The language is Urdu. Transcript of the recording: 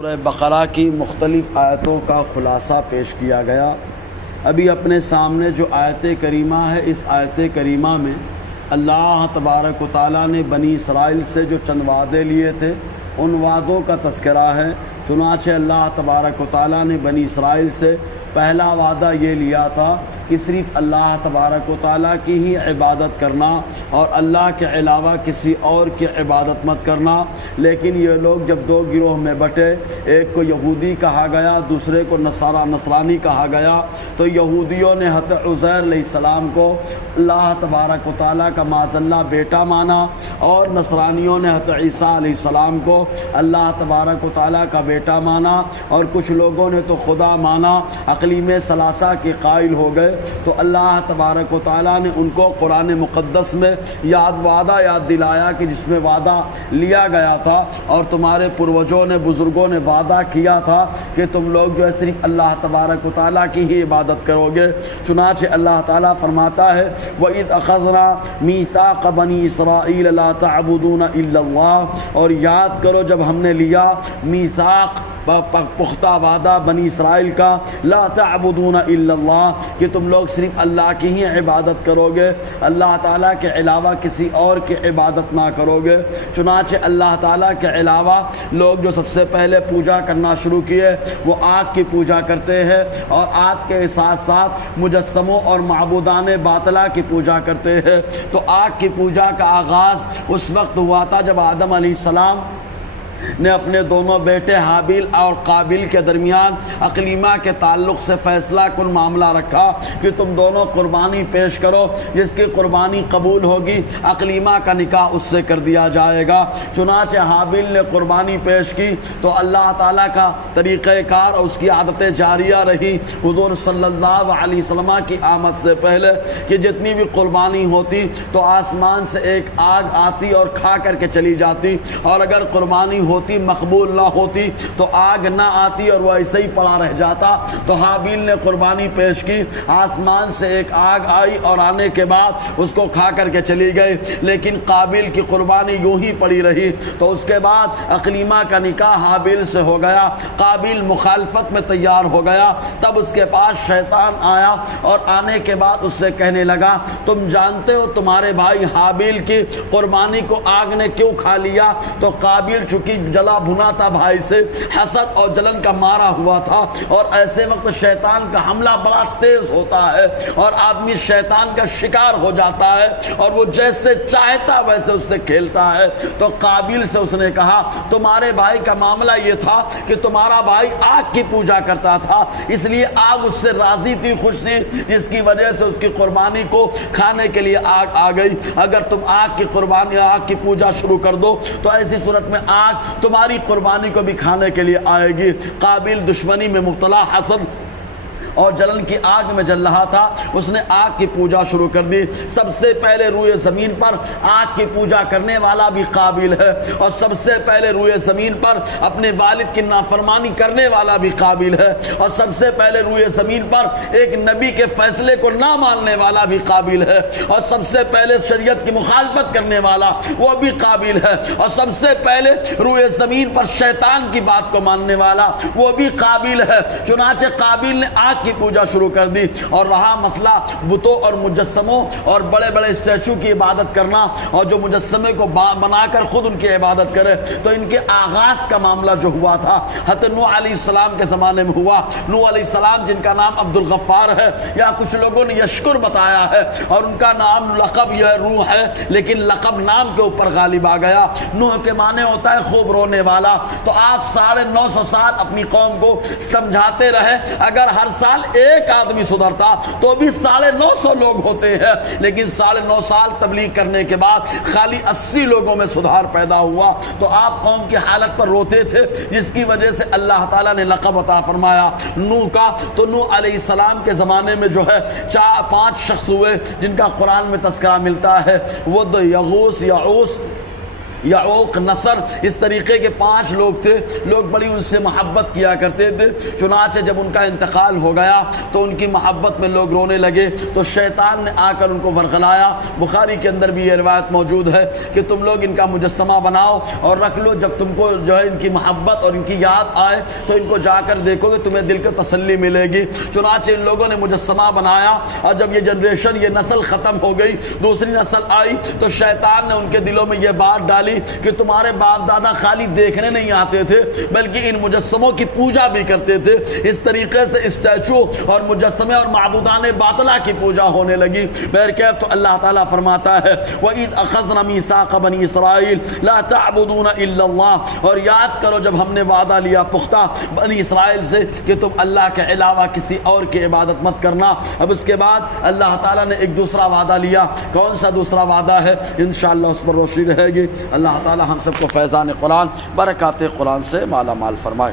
سورہ بقرہ کی مختلف آیتوں کا خلاصہ پیش کیا گیا۔ ابھی اپنے سامنے جو آیت کریمہ ہے، اس آیت کریمہ میں اللہ تبارک و تعالیٰ نے بنی اسرائیل سے جو چند وعدے لیے تھے ان وعدوں کا تذکرہ ہے۔ چنانچہ اللہ تبارک و تعالیٰ نے بنی اسرائیل سے پہلا وعدہ یہ لیا تھا کہ صرف اللہ تبارک و تعالیٰ کی ہی عبادت کرنا اور اللہ کے علاوہ کسی اور کی عبادت مت کرنا۔ لیکن یہ لوگ جب دو گروہ میں بٹے، ایک کو یہودی کہا گیا، دوسرے کو نصرانی کہا گیا، تو یہودیوں نے حضرت عزیر علیہ السلام کو اللہ تبارک و تعالیٰ کا معاذ اللہ بیٹا مانا، اور نصرانیوں نے حضرت عیسیٰ علیہ السلام کو اللہ تبارک و تعالیٰ کا بیٹا مانا، اور کچھ لوگوں نے تو خدا مانا، اقلیم ثلاثہ کے قائل ہو گئے۔ تو اللہ تبارک و تعالیٰ نے ان کو قرآن مقدس میں وعدہ یاد دلایا کہ جس میں وعدہ لیا گیا تھا اور تمہارے پروجوں نے، بزرگوں نے وعدہ کیا تھا کہ تم لوگ جو ہے صرف اللہ تبارک و تعالیٰ کی ہی عبادت کرو گے۔ چنانچہ اللہ تعالیٰ فرماتا ہے وَإِذْ أَخَذْنَا مِيثَاقَ بَنِي إِسْرَائِيلَ لَا تَعْبُدُونَ إِلَّا اللَّهَ، اور یاد کرو جب ہم نے لیا میثاق، پختہ وعدہ بنی اسرائیل کا، لا تعبدون الا اللہ، کہ تم لوگ صرف اللہ کی ہی عبادت کرو گے، اللہ تعالیٰ کے علاوہ کسی اور کی عبادت نہ کرو گے۔ چنانچہ اللہ تعالیٰ کے علاوہ لوگ جو سب سے پہلے پوجا کرنا شروع کیے وہ آگ کی پوجا کرتے ہیں، اور آگ کے ساتھ ساتھ مجسموں اور معبودان باطلہ کی پوجا کرتے ہیں۔ تو آگ کی پوجا کا آغاز اس وقت ہوا تھا جب آدم علیہ السلام نے اپنے دونوں بیٹے حابیل اور قابیل کے درمیان اقلیمہ کے تعلق سے فیصلہ کن معاملہ رکھا کہ تم دونوں قربانی پیش کرو، جس کی قربانی قبول ہوگی اقلیمہ کا نکاح اس سے کر دیا جائے گا۔ چنانچہ حابیل نے قربانی پیش کی تو اللہ تعالیٰ کا طریقہ کار اور اس کی عادت جاریہ رہی حضور صلی اللہ علیہ وسلم کی آمد سے پہلے کہ جتنی بھی قربانی ہوتی تو آسمان سے ایک آگ آتی اور کھا کر کے چلی جاتی، اور اگر قربانی ہوتی مقبول نہ ہوتی تو آگ نہ آتی اور وہ ایسے ہی پڑا رہ جاتا۔ تو حابیل نے قربانی پیش کی، آسمان سے ایک آگ آئی اور آنے کے بعد اس کو کھا کر کے چلی گئی، لیکن قابیل کی قربانی یوں ہی پڑی رہی۔ تو اس کے بعد اقلیمہ کا نکاح حابیل سے ہو گیا، قابیل مخالفت میں تیار ہو گیا۔ تب اس کے پاس شیطان آیا اور آنے کے بعد اس سے کہنے لگا تم جانتے ہو تمہارے بھائی حابیل کی قربانی کو آگ نے کیوں کھا لیا؟ تو قابیل چونکہ جلا بھنا تھا، بھائی سے حسد اور جلن کا مارا ہوا تھا، اور ایسے وقت شیطان کا حملہ بڑا تیز ہوتا ہے اور آدمی شیطان کا شکار ہو جاتا ہے، اور وہ جیسے چاہتا ویسے اس سے کھیلتا ہے۔ تو قابیل سے اس نے کہا تمہارے بھائی کا معاملہ یہ تھا کہ تمہارا بھائی آگ کی پوجا کرتا تھا، اس لیے آگ اس سے راضی تھی، خوش تھی، جس کی وجہ سے اس کی قربانی کو کھانے کے لیے آگ آ گئی۔ اگر تم آگ کی قربانی، آگ کی پوجا شروع کر دو تو ایسی صورت میں آگ تمہاری قربانی کو بھی کھانے کے لیے آئے گی۔ قابیل دشمنی میں مبتلا، حسد اور جلن کی آگ میں جل رہا تھا، اس نے آگ کی پوجا شروع کر دی۔ سب سے پہلے روئے زمین پر آگ کی پوجا کرنے والا بھی قابیل ہے، اور سب سے پہلے روئے زمین پر اپنے والد کی نافرمانی کرنے والا بھی قابیل ہے، اور سب سے پہلے روئے زمین پر ایک نبی کے فیصلے کو نہ ماننے والا بھی قابیل ہے، اور سب سے پہلے شریعت کی مخالفت کرنے والا وہ بھی قابیل ہے، اور سب سے پہلے روئے زمین پر شیطان کی بات کو ماننے والا وہ بھی قابیل ہے۔ چنانچہ قابیل نے آگ کی پوجا شروع کر دی، اور رہا مسئلہ بتوں اور مجسموں اور بڑے بڑے اسٹیچو کی عبادت کرنا، اور جو مجسمے کو بنا کر خود ان کی عبادت کرے۔ تو ان کے آغاز کا معاملہ جو ہوا تھا حضرت نوح علیہ السلام کے زمانے میں ہوا۔ نوح علیہ السلام جن کا نام عبد الغفار ہے، یا کچھ لوگوں نے یشکر بتایا ہے، اور ان کا نام لقب یہ روح ہے، لیکن لقب نام کے اوپر غالب آ گیا۔ نوح کے معنی ہوتا ہے خوب رونے والا۔ تو آپ 950 سال اپنی قوم کو سمجھاتے رہے، اگر ہر سال ایک آدمی سدھرتا تو بھی 950 لوگ ہوتے ہیں، لیکن 9.5 سال تبلیغ کرنے کے بعد خالی 80 لوگوں میں سدھار پیدا ہوا۔ تو آپ قوم کی حالت پر روتے تھے، جس کی وجہ سے اللہ تعالیٰ نے لقب عطا فرمایا نوح کا۔ تو نوح علیہ السلام کے زمانے میں جو ہے 5 شخص ہوئے جن کا قرآن میں تذکرہ ملتا ہے، ود، یغوث، یعوث یعوق، نصر، اس طریقے کے 5 لوگ تھے. لوگ بڑی ان سے محبت کیا کرتے تھے. چنانچہ جب ان کا انتقال ہو گیا تو ان کی محبت میں لوگ رونے لگے تو شیطان نے آ کر ان کو ورغلایا. بخاری کے اندر بھی یہ روایت موجود ہے کہ تم لوگ ان کا مجسمہ بناؤ اور رکھ لو، جب تم کو جو ہے ان کی محبت اور ان کی یاد آئے تو ان کو جا کر دیکھو گے، تمہیں دل کو تسلی ملے گی. چنانچہ ان لوگوں نے مجسمہ بنایا اور جب یہ جنریشن، یہ نسل ختم ہو گئی، دوسری نسل آئی تو شیطان نے ان کے دلوں میں یہ بات ڈالی کہ تمہارے باپ دادا خالی دیکھنے نہیں آتے تھے بلکہ ان مجسموں کی پوجا بھی کرتے تھے. اس طریقے سے اسٹیچو اور مجسمے اور معبودان باطلہ کی پوجا ہونے لگی. بہرکیف تو اللہ تعالیٰ فرماتا ہے وَإِذْ أَخَذْنَا مِيثَاقَ بَنِي إِسْرَائِيلَ لَا تَعْبُدُونَ إِلَّا اللَّهَ، اور یاد کرو جب ہم نے وعدہ لیا پختہ بنی اسرائیل سے کہ تم اللہ کے علاوہ کسی اور کی عبادت مت کرنا. اب اس کے بعد اللہ تعالیٰ نے ایک دوسرا وعدہ لیا. کون سا دوسرا وعدہ ہے؟ انشاءاللہ اس پر روشنی رہے گی. اللہ تعالیٰ ہم سب کو فیضان قرآن، برکات قرآن سے مالا مال فرمائے.